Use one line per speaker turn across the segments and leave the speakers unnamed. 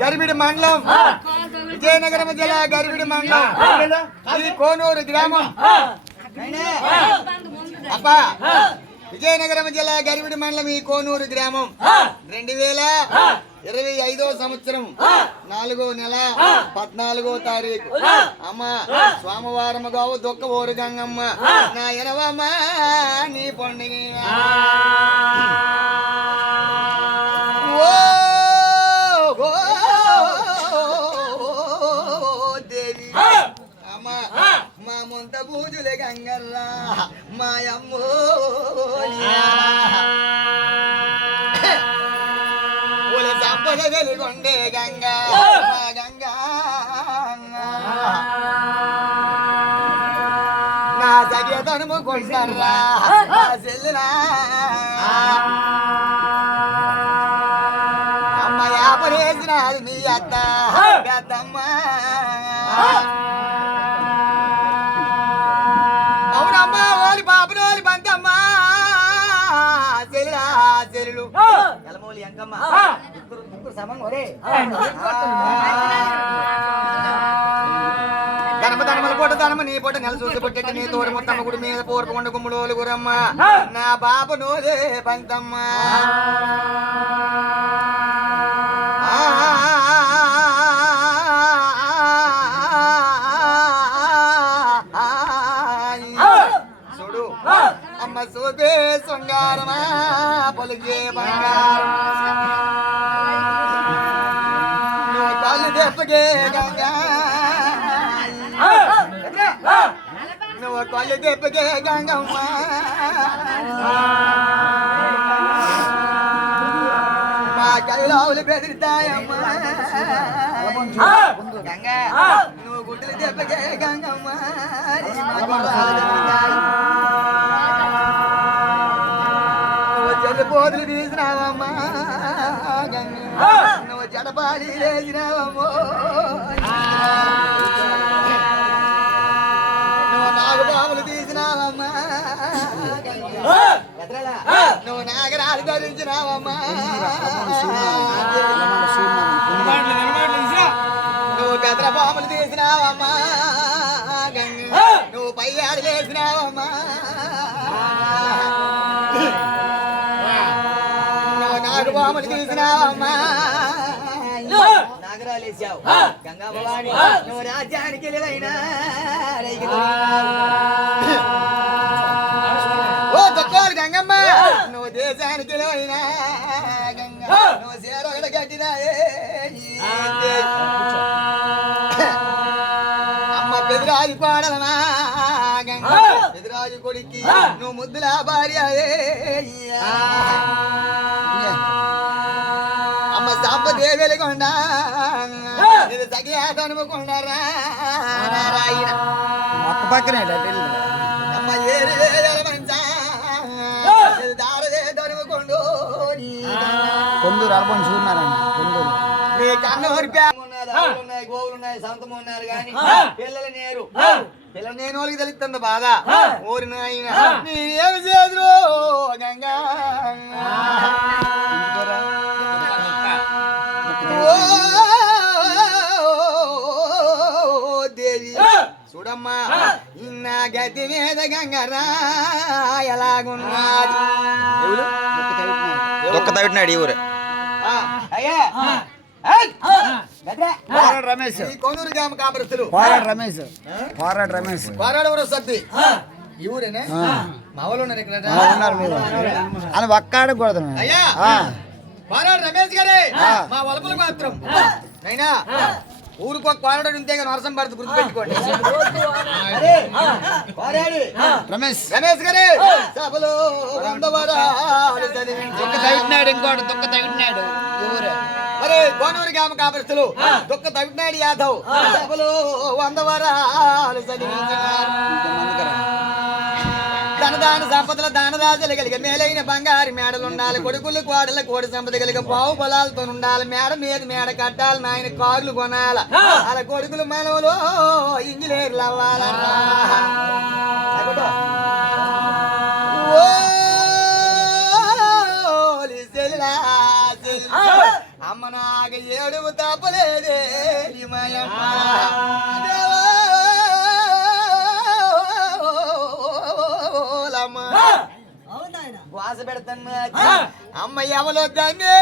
గరిబిడి మండలం విజయనగరం జిల్లా గరిబిడి మండలం ఈ కోనూరు గ్రామం అబ్బా విజయనగరం జిల్లా గరిబిడి మండలం ఈ కోనూరు గ్రామం రెండు వేల ఇరవై ఐదో సంవత్సరం. నాలుగో నెల పద్నాలుగో తారీఖు. అమ్మ సోమవారం గావు దుఃఖ ఓరు గంగమ్మ. నా ఎనవమ్మ నీ పండుగ మా ముంత పూజలే గంగర్రా మా అమ్మో పూల సంపద వెలుగొండే గంగా మా గంగా. నా సగ తనుము కొంటారా చెల్లినా ధనమ ధనమల పూట ధనమ నీ పూట నెల చూసి పుట్టెట్టి నీ తోడు ముత్తమ్మ గుడి మీద పూర్పకొండ గుమ్ముడు గురమ్మ. నా బాబు నోదే పంతమ్మ. చూడు. అమ్మ చూపే శృంగారమా పలికే బంగారం కళ్ళు తెప్పగే గంగమ్మ మా కళ్ళావులు బెదిరితాయమ్మా గంగా నువ్వు గుడ్డలు తెప్పగే గంగమ్మ. నువ్వు చెల్లిపోతులు తీసినావమ్మా గంగా నువ్వు జడపాడి లేచినావమ్మో నువ్వు ధరించినావమ్మా. నువ్వు గద్ర పాములు తీసినావమ్మా. గంగ. నువ్వు పై ఆడలు వేసినావమ్మా నువ్వు నాగబాములు తీసినావమ్మా. నాగరాలు వేసావు గంగా భవాని నువ్వు రాజ్యానికి వెళ్ళిపోయినా నువ్వు దేశానికి వెళ్ళిపోయినా గంగ నువ్వు సేరొకటి కట్టినాయే అమ్మ పెదరాజు కోడలమా గంగ పెదరాజు కొడుక్కి నువ్వు ముద్దుల భార్య అమ్మ సాంబ దేవెలకొండ ఇది సగియాత అనుకుండారా
పక్కనే కొందరు అలపని చూస్తున్నారండి కొందరు.
మీ కన్ను ఊరిపే. ఉన్నది, ఆవులు ఉన్నాయి గోవులు ఉన్నాయి సంతం ఉన్నారు కానీ పిల్లలు నేరు పిల్లలు నేను వాళ్ళకి తెలుస్తుంది బాధ ఊరి నాయన నేనేమి చేదురు గంగా. చూడమ్మా ఇన్న గతి మీద గంగరా ఎలాగున్నది ఎవరు?
ఒక్క తవిటినాడు ఈ ఊరే.
అయ్యా.
పోరాడు రమేష్.
కొనూరు గ్రామ కాపరస్తులు.
పోరాడు రమేష్. పోరాడు రమేష్.
సద్ది ఈ ఊరేనా? మా వాళ్ళు ఉన్నారు ఇక్కడ.
అని ఒక్కాడ కొడుతున్నాడు
అయ్యా. వారాడు రమేష్ గారే. మా వలపులు మాత్రం. అయినా ఊరికి కోరడు ఉంటే వర్షం పడుతుంది గుర్తుపెట్టుకోండి. అరే, వారాడు.
రమేష్.
రమేష్ గారే సభలో.
దుక్క తవిటినాడు ఇంకోటి దుక్క తవిటినాడు ఈ ఊరే
మరి కోనూరు గ్రామ కాపరస్తులు దుఃఖ తమిళనాడు యాదవ్. సభలో వందవరాలు చదివించినారు ధన దాన సంపదల దానరాజులు కలిగి మేలైన బంగారు మేడలు ఉండాలి కొడుకులు కోడల కోడి సంపద కలిగి బావు బలాలతో ఉండాలి మేడ మీద మేడ కట్టాలి. నాయన కార్లు కొనాల. అలా కొడుకులు మనవలు ఇంజనీర్లు అవ్వాలన్నా సెల్లా. అమ్మ అమనాగ ఏడు తప్పలేదే. మాయమ్మ. పెడతాను. అమ్మ ఎవలో దాన్ని?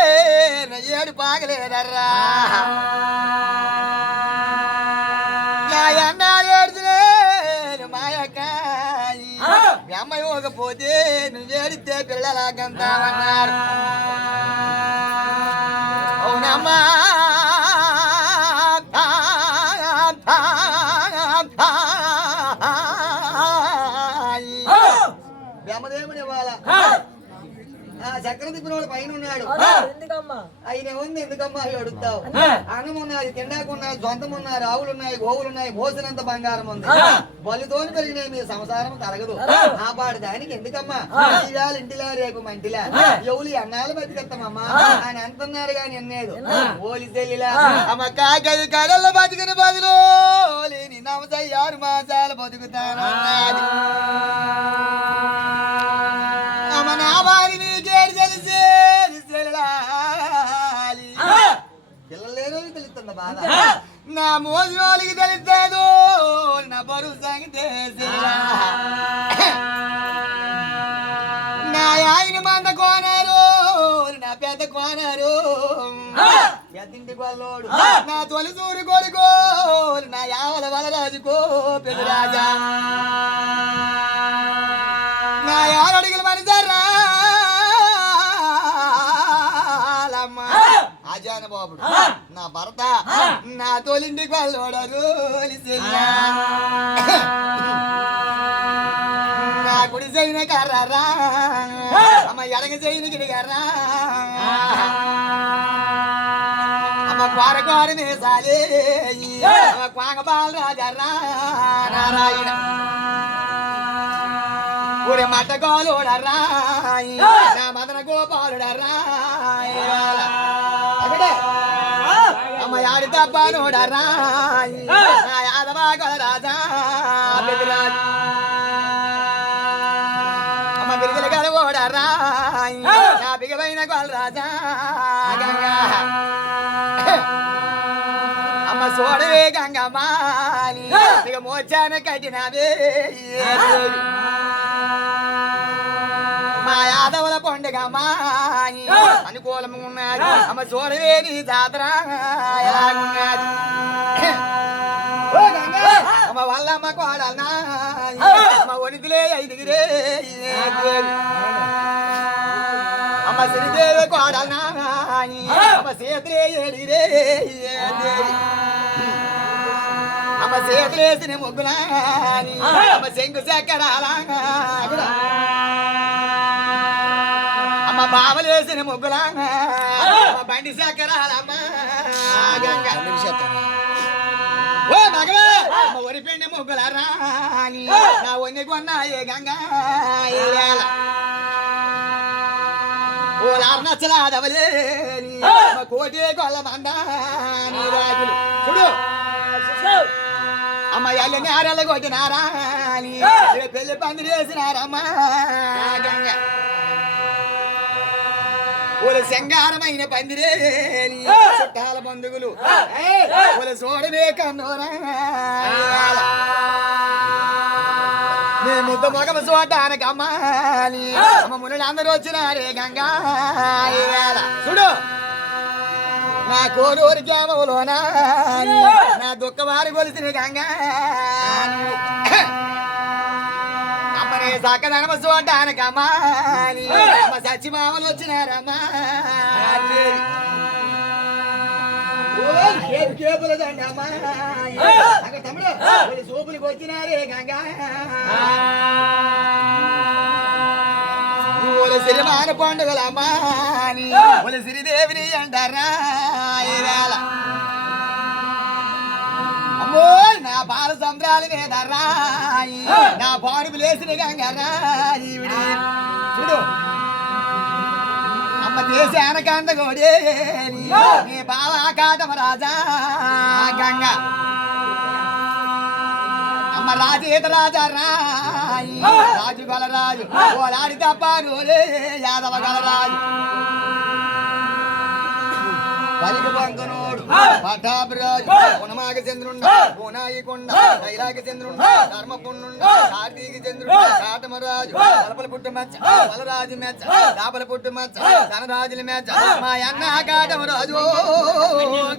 ఏడు పాగలేదర్రా నా అన్నాడు ఏడుతులే మాయకాయి మీ అమ్మ ఇవ్వకపోతే నువ్వు ఏడితే ఆ చక్ర దిక్కునోడు పైన ఉన్నాడు. ఆయన ఉంది ఎందుకమ్మా అని అడుగుతావు? అన్నం ఉన్నది తిండాకున్నది సొంతం ఉన్నాయి ఆవులు ఉన్నాయి గోవులు ఉన్నాయి మోసినంత బంగారం ఉంది. బలితోని పెరిగినాయి మీ సంసారం తరగదు. ఆ పాడు దానికి ఎందుకమ్మా? ఇవాళ ఇంటిలా రేపు మంటిలా ఎవరు అన్నాలు బతికెత్తమమ్మా ఆయన అంటున్నారు కానీ అన్నేదు ఓలి చెల్లిలా అమ్మ కాకది కడల్లో బతికిన బదులు లేని నవసై ఆరు మాసాలు బతుకుతాను బాధ. నా మోసిన వాళ్ళకి తెలుస్తాదు నా బరువు సంగతే. నా ఆయన మంద కోనారు నా పెద్ద కోనారు. పెద్దింటి గొల్లోడు నా తొలి సూరి కొడుకో నా యావల వలరాజుకో పెద్దరాజా నా భర్త. నా వాళ్ళోడరు నా కుడి చేయన కర్రారా. అమ్మ ఎడగ చేయన గిడిగారా అమ్మ క్వార క్వార మేసాలే. అమ్మ క్వాంగ బాలరాజరా నారాయణ. ఒరే మట్టగోలుడరా నా మదన గోపాలుడరా. అమ్మ యాడి రాజా పెద్దరాజు అమ్మ గోల రాజా గంగా. అమ్మ సోడవే ఇక మోచాన కట్టినవే. యాదవుల పండుగ అనుకూలము ఉన్నది అమ్మ చూడవే నీ జాతర. ఎలాగున్నది? గంగా, అమ్మ వల్లమ్మ కోడల్నా అమ్మ వణికిలే ఐదుగురే. అమ్మ శ్రీదేవి కోడల్నా అమ్మ సీతలే ఏడిగిరే. అమ్మ చేతులేసిన ముగ్గులా అమ్మ శంకు చక్కరాలా అమ్మ బావలేసిన ముగ్గులా అమ్మ బండి చక్కరాలమ్మ ఓ మగవా ఒరిపిండి ముగ్గుల రాని నా ఒన్ని కొన్నాయే గంగా. ఏయాల. ఓ నచ్చలాదవలేని కోటి కొల్ల మంద రాజులు. చూడు. అమ్మ ఎల్లి నేరలు కొట్టినారా పెళ్ళి పందిరి వేసినారమ్మా గంగ. ఓల సింగారమైన పందిరేని చుట్టాల బంధువులు. ఓల చూడనే కన్నోరా. ముద్ద మగమ చూడటానికి అమ్మాని అమ్మ మునులు అందరూ వచ్చినారే గంగా. చూడు. నా కోరూరు గ్రామంలోన? నా దుఃఖవారి కొలిసిన గంగా. అమ్మని సక్కదనమ చూడటానికమ్మా అమ్మ సచ్చి మామలు వచ్చినారమ్మా ఓ, వచ్చినారే గంగా సిరిమాన పండుగలమ్మా సిరిదేవిని అంటారా? సంద్రాలు మీదరా నా పాడుపు లేసిన గంగరా ఈవిడి చూడు. అమ్మ దేశ అనకాంత గోడే నీ బావ కాదమ రాజా. గంగ. అమ్మ రాజేత రాజా రాయి. రాజు గలరాజు ఓలాడి తప్ప రోలే యాదవ గలరాజు పలికి పంకనోడు పటాభిరాజు పునమాగ చంద్రుండ పూనాయి కొండ కైలాక చంద్రుండ ధర్మపుణ్ణుండ కార్తీక చంద్రుండ కాటమరాజు కలపల పుట్టు మెచ్చ. బలరాజు మెచ్చ. దాపల పుట్టు మెచ్చ. ధనరాజుల మెచ్చ. మా అన్న కాటమరాజు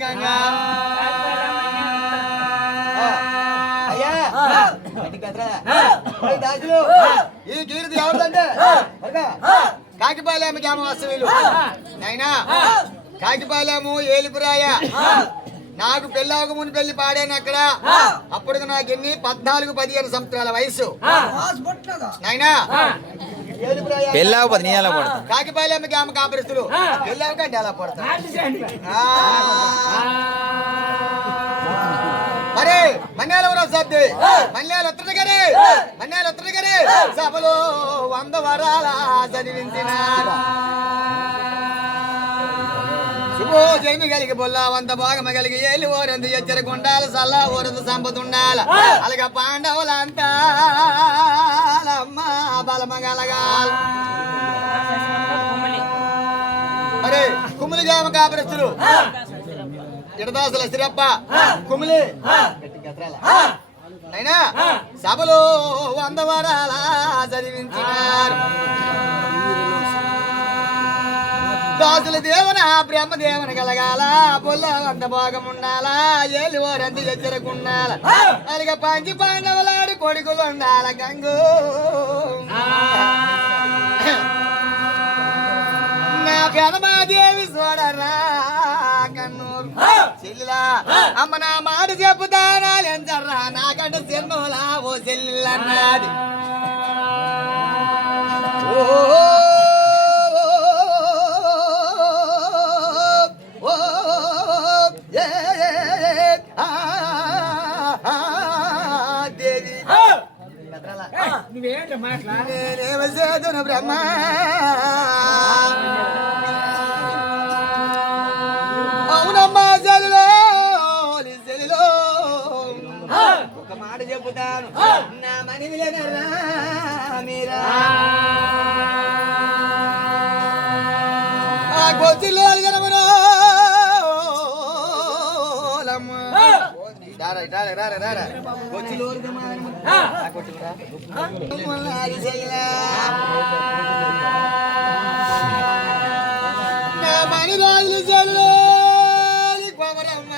గంగా. అయ్యా! దాసులు, ఈ కీర్తి ఎవరిదంటే? త్వరగా. కాకిపాలెం గ్రామవాసవీలు నాయనా కాకిపాలెము ఏలిపురాయ. నాకు పెళ్ళాక ముందు పెళ్ళి పాడాను అక్కడ. అప్పుడు నాకు ఎన్ని? పద్నాలుగు పదిహేను సంవత్సరాల వయసు. నాయనా
పెళ్ళావు పది నీళ్ళ పడతా
కాకిపాలెం గ్రామ కాపరిస్తులు. పెళ్ళాక అంటే ఎలా పడతా అరే మన్యాల ఊరా సర్ది మన్యాల ఉత్తర గారి మన్యాల ఉత్తర గారి సభలో వంద వరాల చదివించినారు. శుభో జైమి కలిగి బొల్ల వంద భాగమ కలిగి ఏలి ఓరంది ఎచ్చరి గుండాల సల్లా ఓరదు సంపద ఉండాల అలాగ పాండవులంతా అమ్మ బలమగలగాల అరే కుమిలి గ్రామ కాపరిస్తులు. ఇడదాసుల సిరప్ప. కుమిలి. అయినా సభలో వంద వరాల చదివించినారు. దాసుల దేవన బ్రహ్మదేవన కలగాల బొల్ల వంద భాగం ఉండాలా ఏళ్ళు ఓరంది ఎచ్చరకుండాల. అలాగ పంచి పాండవలాడు కొడుకులు ఉండాల గంగు. నా పెదమాదేవి చూడరా కన్నూరు. చెల్లిలా అమ్మ నా మాట చెప్పుతానాలు ఎంచర్రా నాకంటే చిన్నోలా ఓ చెల్లన్నది ఓ నేనేమ చేతును బ్రహ్మ. అవునమ్మా చెల్లిలో చెల్లిలో ఒక మాట చెబుతాను నా మని మీరా గొచ్చిలో గొచ్చిలో నా మని రాజులు చెల్లు కొమరమ్మ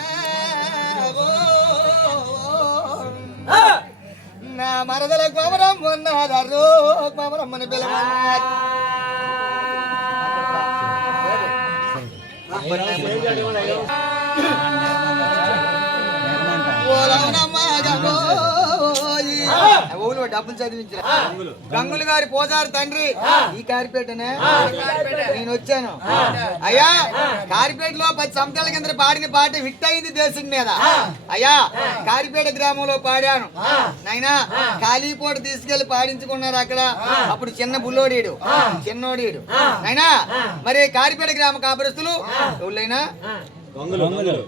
నా మరదల కొమరం ఉన్నాడు కొమరమ్మని పిలవన్నారు ఊళ్ళో డబ్బులు చదివించిన గంగులు గారి పోజారు తండ్రి. ఈ కారిపేటనే నేను వచ్చాను. అయ్యా కారిపేటలో పది సంవత్సరాల కింద పాడిన పాట హిట్ అయింది దేశం మీద. అయ్యా కారిపేట గ్రామంలో పాడాను. నాయనా ఖాళీపోట తీసుకెళ్ళి పాడించుకున్నారు అక్కడ. అప్పుడు చిన్న బుల్లోడీడు. చిన్నోడీడు. అయినా మరి కారిపేట గ్రామ కాపురస్తులు? ఎవరైనా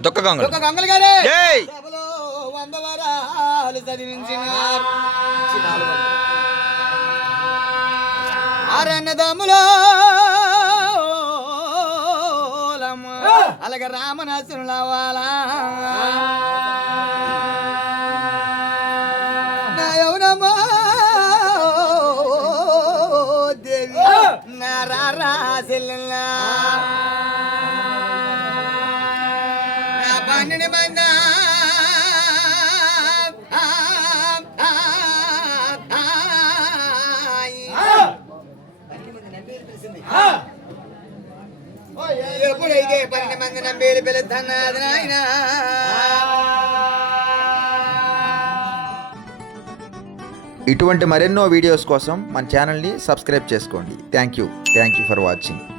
దుక్క గంగులు.
గారే!
జై!
వరాలు చదివించినారు ఆరన్నదమ్ములో అలాగ రామనాసుల వాలా నా యౌనమా దేవి నా రారా చెల్లెల్లా నా పన్నెండు మంది ఎప్పుడైతే పన్నెండు మంది
ఇటువంటి మరెన్నో వీడియోస్ కోసం మన ఛానల్ని సబ్స్క్రైబ్ చేసుకోండి. Thank you thank you for watching